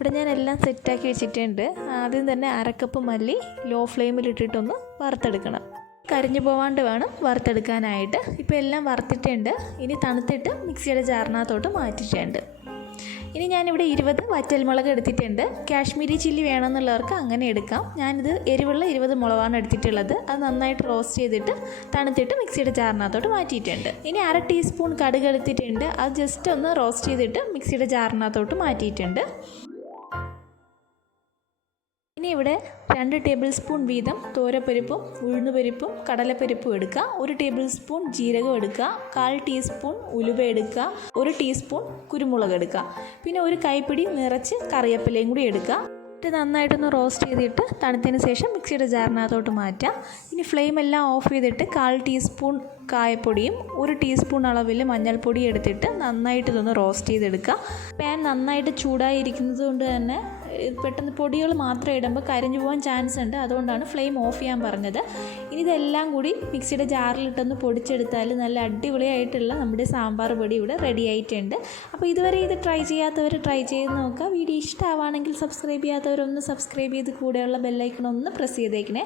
ഇവിടെ ഞാൻ എല്ലാം സെറ്റാക്കി വെച്ചിട്ടുണ്ട്. ആദ്യം തന്നെ അരക്കപ്പ് മല്ലി ലോ ഫ്ലെയിമിലിട്ടിട്ടൊന്ന് വറുത്തെടുക്കണം. കരിഞ്ഞു പോവാണ്ട് വേണം വറുത്തെടുക്കാനായിട്ട്. ഇപ്പോൾ എല്ലാം വറുത്തിട്ടുണ്ട്. ഇനി തണുത്തിട്ട് മിക്സിയുടെ ജാറിനകത്തോട്ട് മാറ്റിയിട്ടുണ്ട്. ഇനി ഞാനിവിടെ 20 വറ്റൽമുളക് എടുത്തിട്ടുണ്ട്. കാശ്മീരി ചില്ലി വേണമെന്നുള്ളവർക്ക് അങ്ങനെ എടുക്കാം. ഞാനിത് എരിവുള്ള 20 മുളകാണ് എടുത്തിട്ടുള്ളത്. അത് നന്നായിട്ട് റോസ്റ്റ് ചെയ്തിട്ട് തണുത്തിട്ട് മിക്സിയുടെ ജാറിനകത്തോട്ട് മാറ്റിയിട്ടുണ്ട്. ഇനി 1/2 ടീസ്പൂൺ കടുക് എടുത്തിട്ടുണ്ട്. അത് ജസ്റ്റ് ഒന്ന് റോസ്റ്റ് ചെയ്തിട്ട് മിക്സിയുടെ ജാറിനകത്തോട്ട് മാറ്റിയിട്ടുണ്ട്. ഇനി ഇവിടെ 2 ടേബിൾ സ്പൂൺ വീതം തോരപ്പരിപ്പും ഉഴുന്നുപരിപ്പും കടലപ്പരിപ്പും എടുക്കുക. 1 ടേബിൾ സ്പൂൺ ജീരകം എടുക്കുക. 1/4 ടീസ്പൂൺ ഉലുവ എടുക്കുക. 1 ടീസ്പൂൺ കുരുമുളക് എടുക്കുക. പിന്നെ 1 കൈപ്പിടി നിറച്ച് കറിവേപ്പിലയും കൂടി എടുക്കുക. ഇത് നന്നായിട്ടൊന്ന് റോസ്റ്റ് ചെയ്തിട്ട് തണുത്തതിന് ശേഷം മിക്സിയുടെ ജാറിനകത്തോട്ട് മാറ്റാം. ഇനി ഫ്ലെയിം എല്ലാം ഓഫ് ചെയ്തിട്ട് 1/4 ടീസ്പൂൺ കായപ്പൊടിയും 1 ടീസ്പൂൺ അളവിൽ മഞ്ഞൾപ്പൊടിയും എടുത്തിട്ട് നന്നായിട്ട് ഇതൊന്ന് റോസ്റ്റ് ചെയ്തെടുക്കുക. പാൻ നന്നായിട്ട് ചൂടായിരിക്കുന്നത് കൊണ്ട് തന്നെ പെട്ടെന്ന് പൊടികൾ മാത്രം ഇടുമ്പോൾ കരിഞ്ഞു പോകാൻ ചാൻസ് ഉണ്ട്. അതുകൊണ്ടാണ് ഫ്ലെയിം ഓഫ് ചെയ്യാൻ പറഞ്ഞത്. ഇനി ഇതെല്ലാം കൂടി മിക്സിയുടെ ജാറിലിട്ടൊന്ന് പൊടിച്ചെടുത്താൽ നല്ല അടിപൊളിയായിട്ടുള്ള നമ്മുടെ സാമ്പാർ പൊടി ഇവിടെ റെഡി ആയിട്ടുണ്ട്. അപ്പോൾ ഇതുവരെ ഇത് ട്രൈ ചെയ്യാത്തവർ ട്രൈ ചെയ്ത് നോക്കുക. വീഡിയോ ഇഷ്ടമാവുകയാണെങ്കിൽ സബ്സ്ക്രൈബ് ചെയ്യാത്തവരൊന്ന് സബ്സ്ക്രൈബ് ചെയ്ത് കൂടെയുള്ള ബെല്ലൈക്കൺ ഒന്ന് പ്രസ് ചെയ്തേക്കണേ.